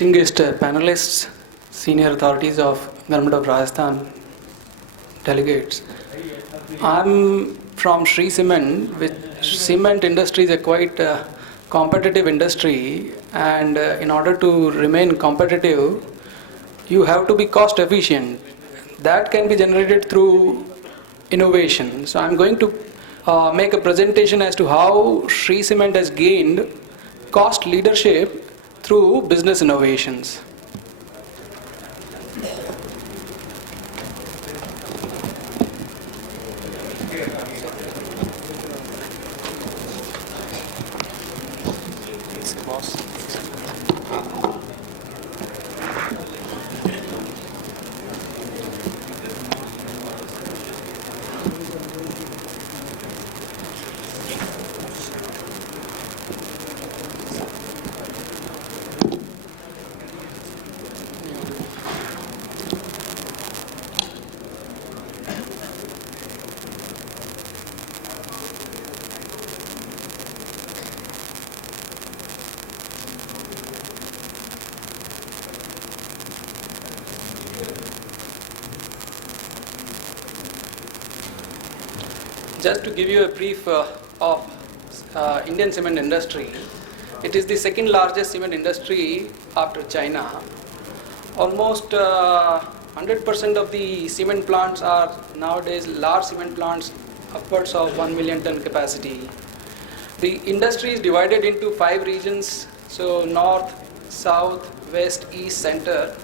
Distinguished panelists, senior authorities of Government of Rajasthan, delegates. I'm from Shree Cement, which cement industry is a quite competitive industry, and in order to remain competitive, you have to be cost efficient. That can be generated through innovation. So I'm going to make a presentation as to how Shree Cement has gained cost leadership through business innovations. Just to give you a brief of Indian cement industry, it is the second largest cement industry after China. Almost 100% of the cement plants are nowadays large cement plants, upwards of 1 million ton capacity. The industry is divided into 5 regions, so north, south, west, east, center.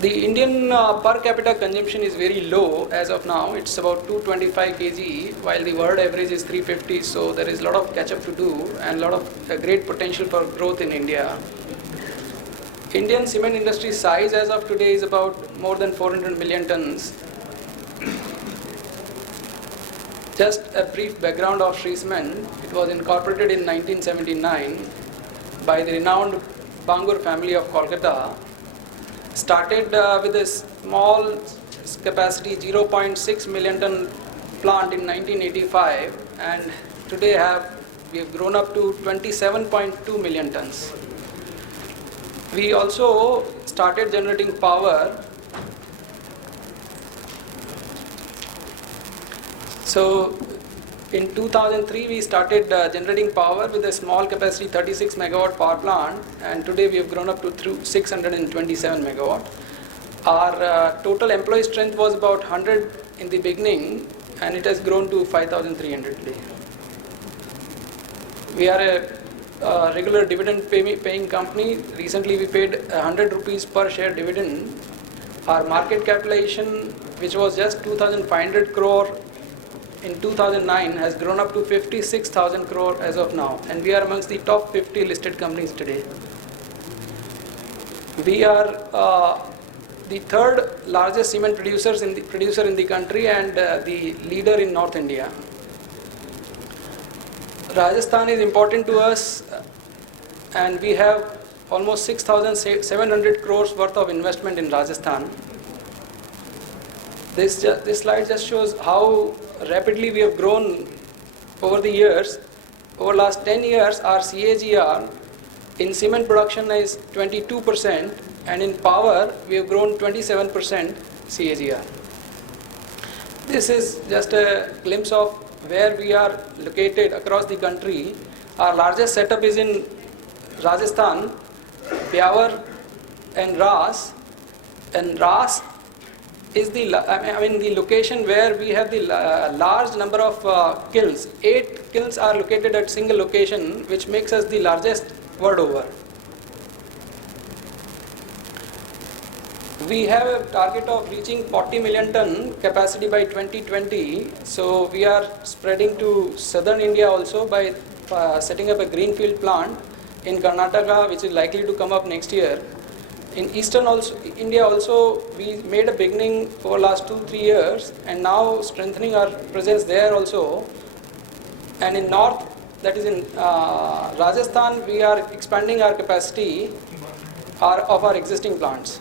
The Indian per capita consumption is very low as of now. It's about 225 kg, while the world average is 350. So there is a lot of catch up to do and a lot of great potential for growth in India. Indian cement industry size as of today is about more than 400 million tons. Just a brief background of Shree Cement. It was incorporated in 1979 by the renowned Bangur family of Kolkata. Started with a small capacity 0.6 million ton plant in 1985, and today we have grown up to 27.2 million tons. We also started generating power. So in 2003 we started generating power with a small capacity 36 megawatt power plant, and today we have grown up to 627 megawatt. Our total employee strength was about 100 in the beginning, and it has grown to 5,300 today. We are a regular dividend paying company. Recently we paid 100 rupees per share dividend. Our market capitalization, which was just 2,500 crore in 2009, has grown up to 56,000 crore as of now, and we are amongst the top 50 listed companies today. We are the third largest cement producer in the country and the leader in North India. Rajasthan is important to us, and we have almost 6,700 crores worth of investment in Rajasthan. This slide just shows how rapidly we have grown over the years. Over last 10 years, our CAGR in cement production is 22%, and in power we have grown 27% CAGR. This is just a glimpse of where we are located across the country. Our largest setup is in Rajasthan, Pyavar and Ras, and Ras is the location where we have the large number of kilns. 8 kilns are located at single location, which makes us the largest world over. We have a target of reaching 40 million ton capacity by 2020. So we are spreading to southern India also by setting up a greenfield plant in Karnataka, which is likely to come up next year. In eastern India also, we made a beginning over last 2-3 years, and now strengthening our presence there also. And in north, that is in Rajasthan, we are expanding our capacity of our existing plants.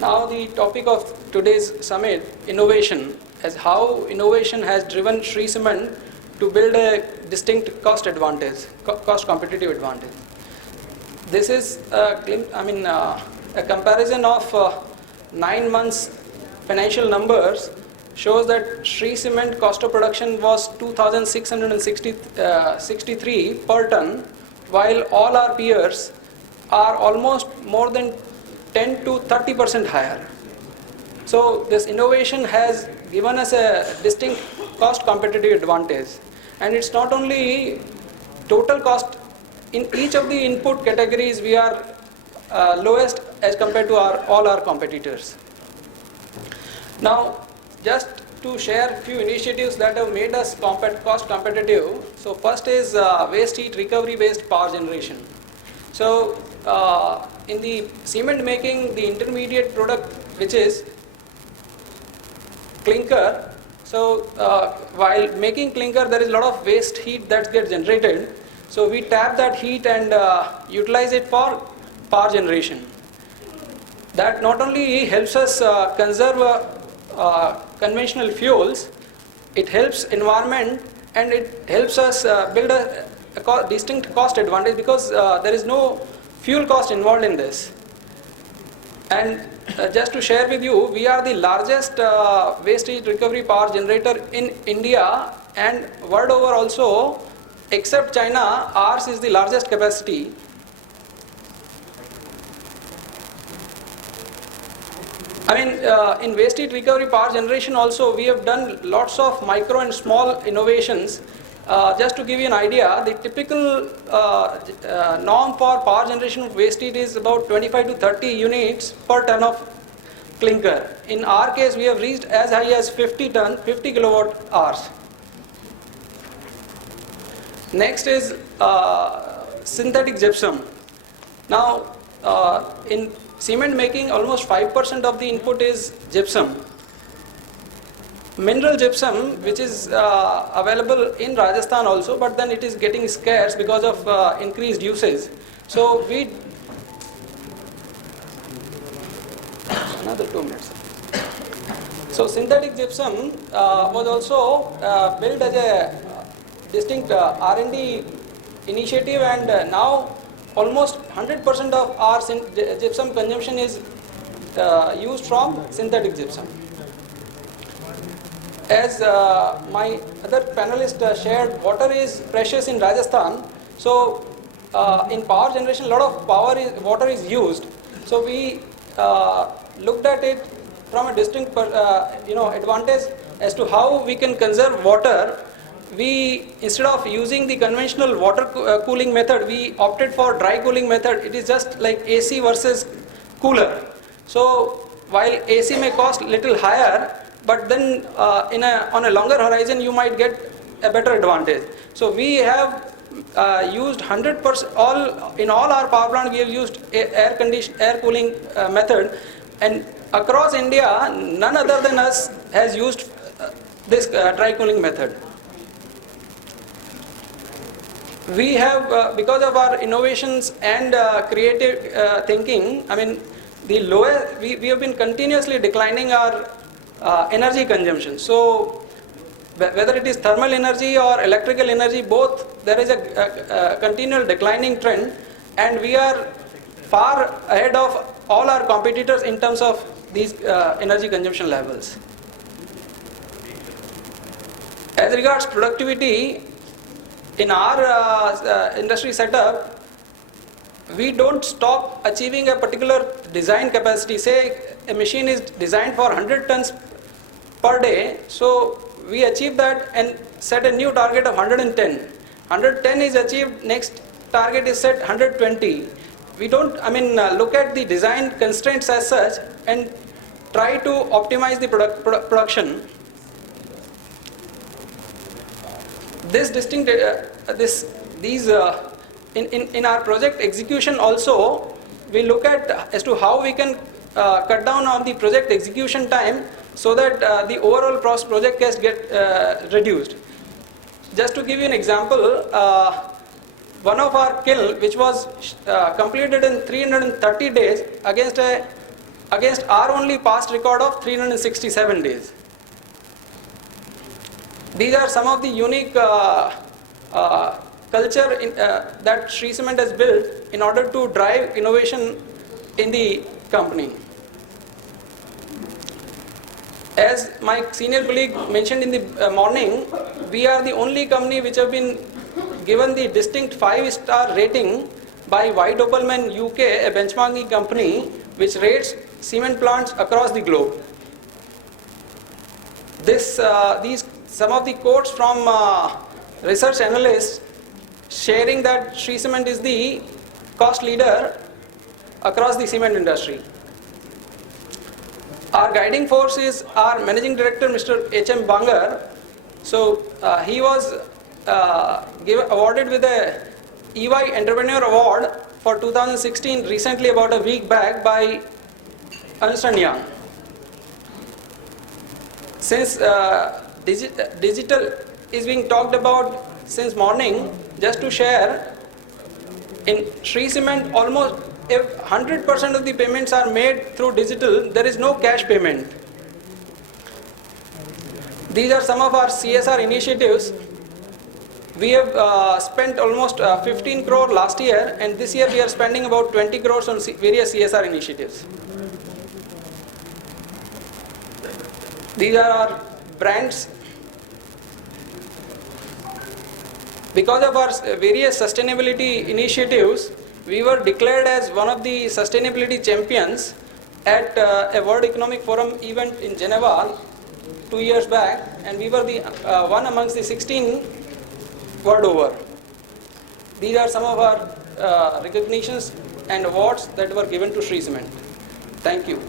Now the topic of today's summit, innovation, as how innovation has driven Shree Cement to build a distinct cost competitive advantage. This is a comparison of 9 months financial numbers shows that Shree Cement cost of production was 2,663 per ton, while all our peers are almost more than 10 to 30% higher. So this innovation has given us a distinct cost competitive advantage, and it's not only total cost. In each of the input categories, we are lowest as compared to all our competitors. Now, just to share a few initiatives that have made us cost competitive. So first is waste heat recovery based power generation. So in the cement making, the intermediate product, which is clinker. So while making clinker, there is a lot of waste heat that gets generated. So we tap that heat and utilize it for power generation. That not only helps us conserve conventional fuels, it helps environment, and it helps us build a distinct cost advantage, because there is no fuel cost involved in this. And just to share with you, we are the largest waste heat recovery power generator in India and world over also. Except China, ours is the largest capacity. In waste heat recovery power generation also, we have done lots of micro and small innovations. Just to give you an idea, the typical norm for power generation of waste heat is about 25 to 30 units per ton of clinker. In our case, we have reached as high as 50 kilowatt hours. Next is synthetic gypsum. Now, in cement making, almost 5% of the input is gypsum. Mineral gypsum, which is available in Rajasthan also, but then it is getting scarce because of increased usage. So we another 2 minutes. So synthetic gypsum was also built as a distinct R&D initiative, and now almost 100% of our gypsum consumption is used from synthetic gypsum. As my other panelist shared, water is precious in Rajasthan. So in power generation, a lot of water is used. So we looked at it from a distinct advantage as to how we can conserve water. We, instead of using the conventional water cooling method, we opted for dry cooling method. It is just like AC versus cooler. So while AC may cost little higher, but then on a longer horizon you might get a better advantage. So we have used 100% in all our power plant. We have used air cooling method, and across India none other than us has used this dry cooling method. We have, because of our innovations and creative thinking, we have been continuously declining our energy consumption. So whether it is thermal energy or electrical energy, both, there is a continual declining trend, and we are far ahead of all our competitors in terms of these energy consumption levels. As regards productivity, in our industry setup, we don't stop achieving a particular design capacity. Say a machine is designed for 100 tons per day, so we achieve that and set a new target of 110. 110 is achieved, next target is set 120. We don't look at the design constraints as such and try to optimize the production. This distinct in our project execution also, we look at as to how we can cut down on the project execution time, so that the overall project can get reduced. Just to give you an example, one of our kiln, which was completed in 330 days against our only past record of 367 days. These are some of the unique culture that Shree Cement has built in order to drive innovation in the company. As my senior colleague mentioned in the morning, we are the only company which have been given the distinct 5-star rating by White Opalman UK, a benchmarking company which rates cement plants across the globe. These some of the quotes from research analysts sharing that Shree Cement is the cost leader across the cement industry. Our guiding force is our Managing Director, Mr. H.M. Bangar. So he was awarded with a EY Entrepreneur Award for 2016 recently, about a week back, by Ernst & Young. Since digital is being talked about since morning, just to share, in Shree Cement almost if 100% of the payments are made through digital, there is no cash payment. These are some of our CSR initiatives. We have spent almost 15 crore last year, and this year we are spending about 20 crores on various CSR initiatives. These are our brands. Because of our various sustainability initiatives, we were declared as one of the sustainability champions at a World Economic Forum event in Geneva 2 years back, and we were the one amongst the 16 world over. These are some of our recognitions and awards that were given to Shree Cement. Thank you.